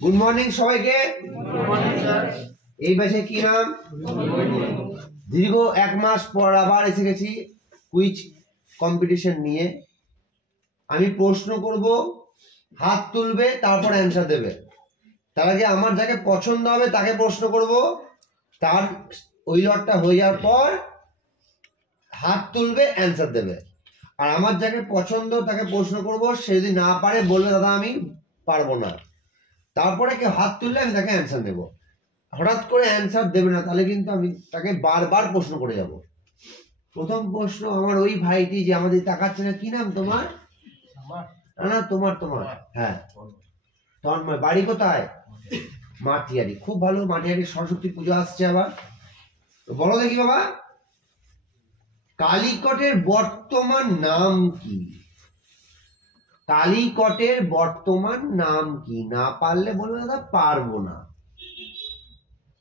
Good morning সবাইকে। এই ব্যাচে কি নাম? দীর্ঘ 1 মাস পর আবার এসে গেছি কুইজ কম্পিটিশন নিয়ে। আমি প্রশ্ন করব, হাত তুলবে, তারপর অ্যান্সার দেবে। তার আগে আমার যাকে পছন্দ হবে তাকে প্রশ্ন করব, তার ওই লটটা হয়ে যাওয়ার পর হাত তুলবে, অ্যান্সার দেবে। আর আমার যাকে পছন্দ তাকে প্রশ্ন করব, সে যদি না পারে বলবে দাদা আমি পারবো না। তারপরে কেউ হাত তুললে আমি তাকে অ্যান্সার দেবো। হঠাৎ করে অ্যান্সার দেবে না, তাহলে কিন্তু আমি তাকে বারবার প্রশ্ন করে যাব। প্রথম প্রশ্ন আমার ওই ভাইটি যে আমাদের তাকাচ্ছে না, কি নাম তোমার? না তোমার হ্যাঁ তন্ময়। বাড়ি কোথায়? মাটিয়ারি। খুব ভালো। মাটিয়ারি সরস্বতী পুজো আসছে আবার। তো বলো দেখি বাবা, কালিকটের বর্তমান নাম কি? কালিকটের বর্তমান নাম কি? না পারলে বলবে দাদা পারবো না।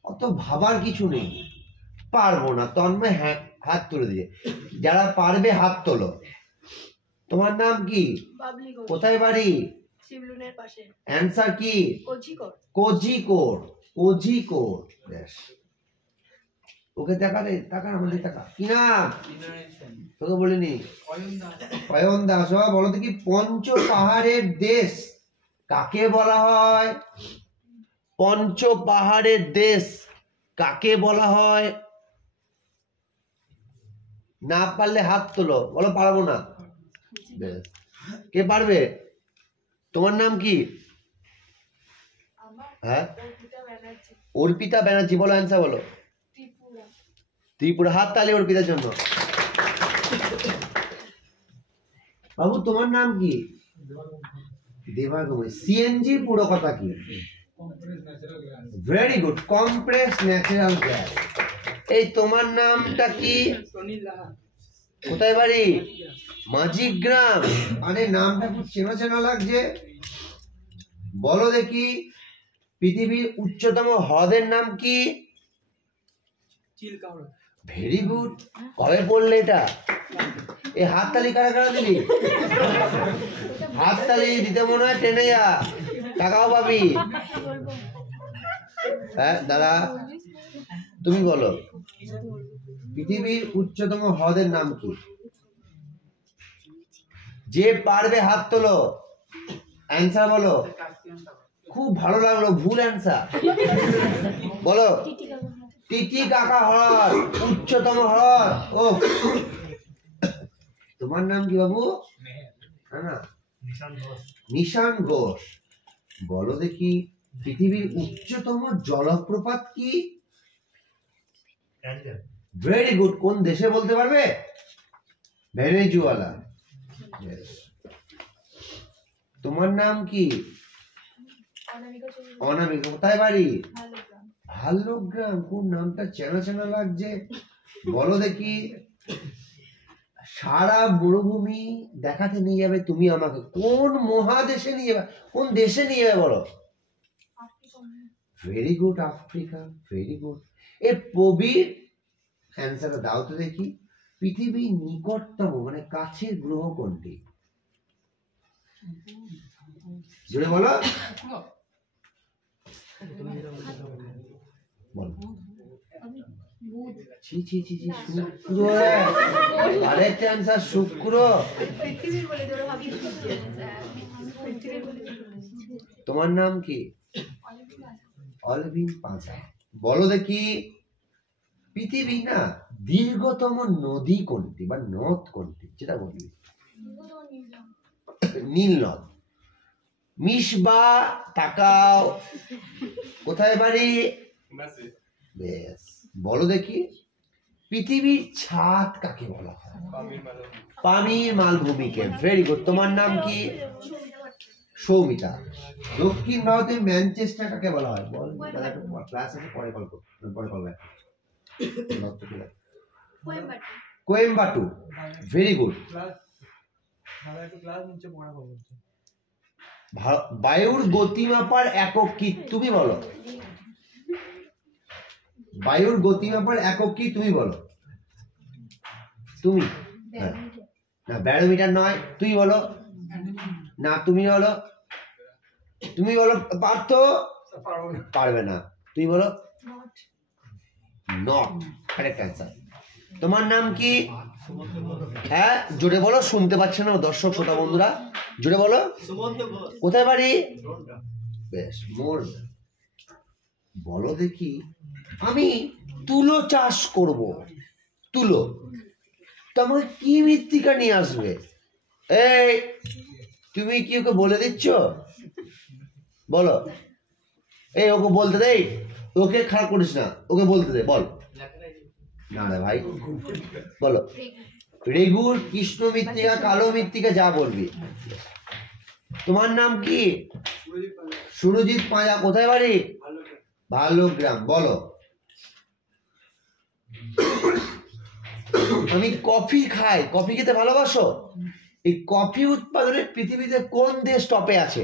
অত ভাবার কিছু নেই, পারবো না। তন্ময় হ্যাঁ হাত তুলে দিয়ে। যারা পারবে হাত তোলো। তোমার নাম কি? কোথায় বাড়ি? শিবলুনের পাশে। অ্যানসার কি? কোঝিকোড। কোঝিকোড। কোঝিকোড। বেশ, ওকে দেখা রে, টাকা আমাদের টাকা। কি নাম? তোকে বলিনি। অয়ন দাস। বলো তো কি, পঞ্চ পাহাড়ের দেশ কাকে বলা হয়? পঞ্চ পাহাড়ের দেশ কাকে বলা হয়? না পারলে হাত তোলো, বলো পারবো না। বেশ, কে পারবে? তোমার নাম কি? হ্যাঁ অর্পিতা ব্যানার্জি। বলো অ্যান্সার বলো। ত্রিপুরা। হাত তালি অর্পিতার জন্য। বাবু তোমার নাম কি? দেবাগমে। সিএনজি পুরো কথা কি? Very good, compress natural gas. এই তোমার নামটা কি? কোথায় বাড়ি? মাঝিগ্রাম। আরে নামটা খুব চেনা চেনা লাগছে। বলো দেখি, পৃথিবীর উচ্চতম হ্রদের নাম কি? Very good. কবে পড়লে এটা? এই হাততালি কারা কারা দিলি? হাততালি দিতে মনে হয় ট্রেনে যা, টাকাও পাবি। হ্যাঁ দাদা তুমি বলো, পৃথিবীর উচ্চতম হ্রদের নাম কি? যে পারবে হাত তোলো, অ্যান্সার বলো। খুব ভালো লাগলো, ভুল অ্যান্সার। বলো। টিটিকাকা হ্রদ, উচ্চতম হ্রদ। ও তোমার নাম কি বাবু? না নিশান ঘোষ। বলো দেখি, পৃথিবীর উচ্চতম জলপ্রপাত কি? Very good. কোন দেশে বলতে পারবে? ভেনেজুয়েলা। তোমার নাম কি? অনামিকা। কোথায় বাড়ি? ভাল্লুকগ্রাম। কোন নামটা চেনা চেনা লাগছে। বলো দেখি, সারা মরুভূমি দেখাতে নিয়ে যাবে তুমি আমাকে, কোন মহাদেশে নিয়ে যাবে, কোন দেশে নিয়ে যাবে বলো? Very good, Africa. Very good. এ প্রবীর অ্যান্সারটা দাও তো দেখি। পৃথিবীর নিকটতম মানে কাছের গ্রহ কোনটি? জোরে বলো। শুক্র। আরেকটা অ্যান্সার শুক্র। তোমার নাম কি? অলভিন পাঁচা। বলো দেখি, পৃথিবী না দীর্ঘতম নদী কোনটি বা নদ কোনটি, যেটা বলবি? নীল নদ। মিসবা তাকাও। কোথায় বাড়ি? বেশ, বলো দেখি, পৃথিবীর ছাদ কাকে বলা হয়? পামির মালভূমিকে। Very good. তোমার নাম কি? সৌমিতা। দক্ষিণ ভারতের ম্যানচেস্টার কাকে বলা হয়? বল। ক্লাস আছে, পরে কল করবে। কোয়েম্বাটু। Very good. বায়ুর গতি মাপার একক কি? তুমি বলো। বায়ুর গতি মাপার একক কি? তুমি বলো। তুমি না, ব্যারোমিটার নয়, তুমি বলো। না তুমি বলো। তুমি বলো পার্থ, পারবে না। তুমি বলো নট, কারেক্ট অ্যান্সার। তোমার নাম কি? হ্যাঁ জোরে বলো, শুনতে পাচ্ছে না দর্শক শ্রোতা বন্ধুরা, জোরে বলো। কোথায় বাড়ি? বেশ, মোর বলো দেখি। আমি তুলো চাষ করব। তুলো, তো আমাকে কি মৃত্তিকা নিয়ে আসবে? এই তুমি কি ওকে বলে দিচ্ছ? বলো। এই ওকে বলতে দে, ওকে খারাপ করিস না, ওকে বলতে দে, বল। না রে ভাই, বলো। রেগুর, কৃষ্ণ মৃত্তিকা, কালো মৃত্তিকা, যা বলবি। তোমার নাম কি? সুরজিৎ পাঁজা। কোথায় বাড়ি? ভালোগ্রাম। বলো। আমি কফি খাই। কফি খেতে ভালোবাসো? এই কফি উৎপাদনে পৃথিবীতে কোন দেশ টপে আছে?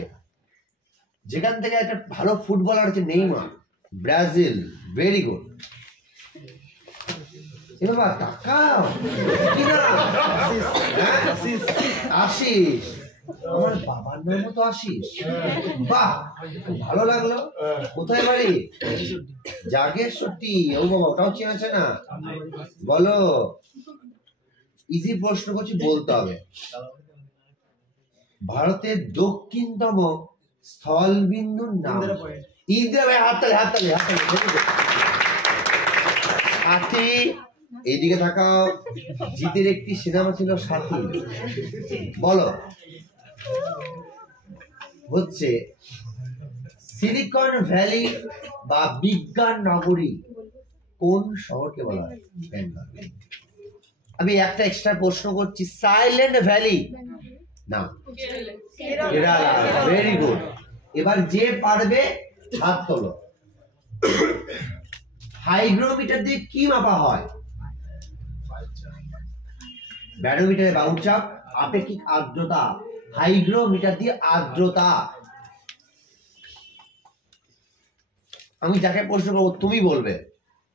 যেখান থেকে একটা ভালো ফুটবলার হচ্ছে নেইমার, ব্রাজিল। Very good. এবার তাকাও কি না? আশিস, আমার বাবার নামও তো আশিস। বাহ, খুব ভালো লাগলো। কোথায় বাড়ি? জাগেশ্বরী। ও বাবা, ওটাও চেনা না। বলো। ইজি প্রশ্ন করছি, বলতে হবে। ভারতের দক্ষিণতম স্থলবিন্দুর নাম? ইন্দিরা ভাই, হাততালি হাততালি হাততালি। সাথী, এইদিকে তাকাও। জিতের একটি সিনেমা ছিল সাথী। বলো। হচ্ছে সিলিকন ভ্যালি বা বিজ্ঞান নগরী কোন শহরকে বলা হয়? ব্যাঙ্গালোর। আমি একটা এক্সট্রা প্রশ্ন করছি, সাইলেন্ট ভ্যালি না, কেরালা। Very good. এবার যে পারবে হাত তোলো। হাইগ্রোমিটার দিয়ে কি মাপা হয়? ব্যারোমিটারে বায়ুর চাপ, আপেক্ষিক আর্দ্রতা। হাইগ্রোমিটার দিয়ে আর্দ্রতা। আমি যাকে প্রশ্ন করবো তুমি বলবে।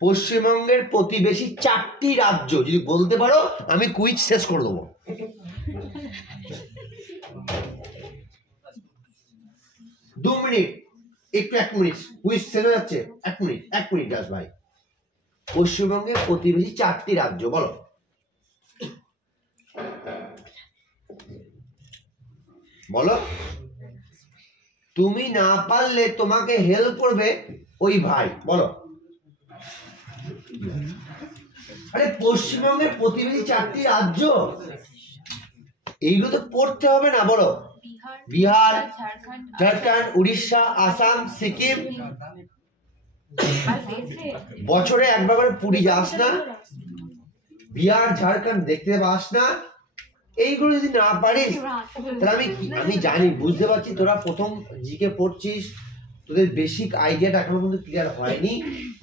পশ্চিমবঙ্গের প্রতিবেশী 4টি রাজ্য যদি বলতে পারো, আমি কুইজ শেষ করে দেবো। দু মিনিট, একটু 1 মিনিট, কুইজ শেষ হয়ে যাচ্ছে। 1 মিনিট, 1 মিনিট জাস্ট ভাই। পশ্চিমবঙ্গের প্রতিবেশী 4টি রাজ্য বলো। বলো। তুমি না পারলে তোমাকে হেল্প করবে ওই ভাই। বলো। আরে পশ্চিমবঙ্গের প্রতিবেশী 4টি রাজ্য, এইগুলো তো পড়তে হবে না। বলো। বিহার, ঝাড়খণ্ড, উড়িষ্যা, আসাম, সিকিম। বছরে একবার করে পুরী যাস না? বিহার, ঝাড়খণ্ড দেখতে পাস না? এইগুলো যদি না পারিস তাহলে আমি জানি, বুঝতে পারছি তোরা প্রথম জিকে পড়ছিস, তোদের বেসিক আইডিয়াটা এখনো কিন্তু ক্লিয়ার হয়নি।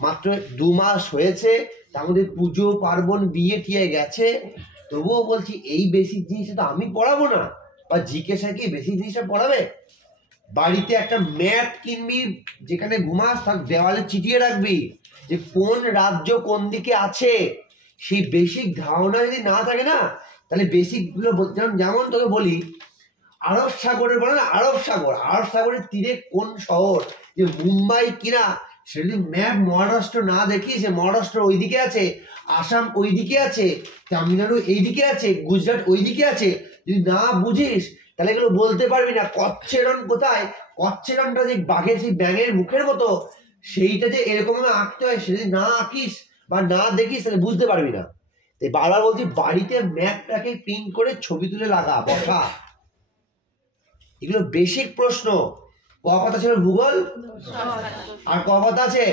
মাত্র 2 মাস হয়েছে, তার মধ্যে পুজো পার্বণ বিয়ে টিয়ে গেছে। তবুও বলছি এই বেসিক জিনিসটা তো আমি পড়াবো না, বা জিকে স্যার কি বেসিক জিনিসটা পড়াবে? বাড়িতে একটা ম্যাপ কিনবি, যেখানে ঘুমাস তার দেওয়ালে চিটিয়ে রাখবি যে কোন রাজ্য কোন দিকে আছে। সেই বেসিক ধারণা যদি না থাকে না, তাহলে বেসিক গুলো যেমন তোকে বলি, আরব সাগরের বলে না, আরব সাগরের তীরে কোন শহর, যে মুম্বাই কিনা, সেটা যদি ম্যাপ মহারাষ্ট্র না দেখি, সে মহারাষ্ট্র ওইদিকে আছে, আসাম ওইদিকে আছে, তামিলনাড়ু এইদিকে আছে, গুজরাট ওইদিকে আছে, যদি না বুঝিস তাহলে এগুলো বলতে পারবি না। কচ্ছেরন কোথায়? কচ্ছেরনটা যে বাঘের, সেই ব্যাঙের মুখের মতো, সেইটা যে এরকম ভাবে আঁকতে হয়, সেটা যদি না আঁকিস বা না দেখিস তাহলে বুঝতে পারবি না। তাই বারবার বলছি, বাড়িতে ম্যাপটাকে প্রিন্ট করে ছবি তুলে লাগা, বসা। এগুলো বেসিক প্রশ্ন। কথা ছিল ভূগোল, আর কথা আছে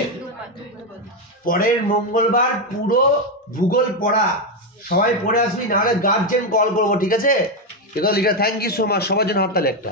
পরের মঙ্গলবার পুরো ভূগোল পড়া। সবাই পড়ে আসবি, নাহলে গার্জেন কল করবো, ঠিক আছে? Thank you so much. সবার জন্য হাততালি একটা।